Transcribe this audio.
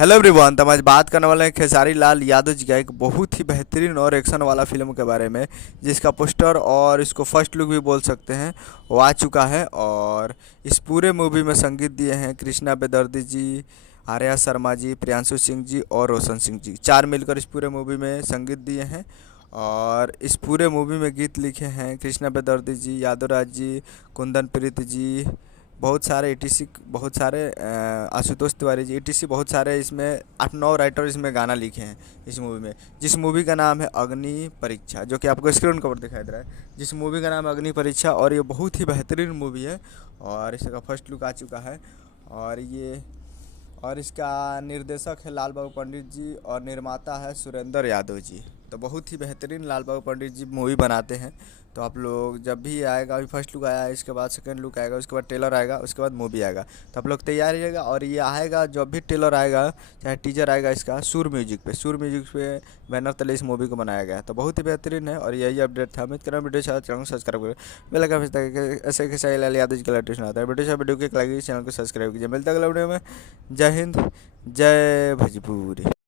Hello everyone. तो हम आज बात करने वाले हैं खेसारी लाल यादव जी का एक बहुत ही बेहतरीन और एक्शन वाला फिल्म के बारे में, जिसका पोस्टर और इसको फर्स्ट लुक भी बोल सकते हैं वो आ चुका है। और इस पूरे मूवी में संगीत दिए हैं कृष्णा बेदर्दी जी, आर्या शर्मा जी, प्रियांशु सिंह जी और रोशन सिंह जी, चार मिलकर इस पूरे मूवी में संगीत दिए हैं। और इस पूरे मूवी में गीत लिखे हैं कृष्णा बेदर्दी जी, यादव राज जी, कुंदन प्रीत जी, बहुत सारे ईटीसी, बहुत सारे आशुतोष तिवारी जी, ईटीसी, बहुत सारे इसमें 8-9 राइटर इसमें गाना लिखे हैं इस मूवी में। जिस मूवी का नाम है अग्नि परीक्षा, जो कि आपको स्क्रीन कवर दिखाई दे रहा है, जिस मूवी का नाम है अग्नि परीक्षा। और ये बहुत ही बेहतरीन मूवी है और इसका फर्स्ट लुक आ चुका है। और इसका निर्देशक है लाल बाबू पंडित जी और निर्माता है सुरेंद्र यादव जी। तो बहुत ही बेहतरीन लाल बाबू पंडित जी मूवी बनाते हैं। तो आप लोग जब भी आएगा, अभी फर्स्ट लुक आया है, इसके बाद सेकंड लुक आएगा, उसके बाद ट्रेलर आएगा, उसके बाद मूवी आएगा, तो आप लोग तैयार रहिएगा। और ये आएगा जब भी ट्रेलर आएगा, चाहे टीजर आएगा इसका, सूर म्यूजिक पे बैनर तले इस मूवी को बनाया गया है। तो बहुत ही बेहतरीन है। और यही अपडेट था। उम्मीद कर रहा हूँ वीडियो अच्छा चैनल को सब्सक्राइब करें, बेल आइकन प्रेस करके ऐसे कैसे लाल यादव जी का लेटेस्ट आता है वीडियो की लाइक चैनल को सब्सक्राइब कीजिए। मिलता है अगला वीडियो में। जय हिंद, जय भोजपुरी।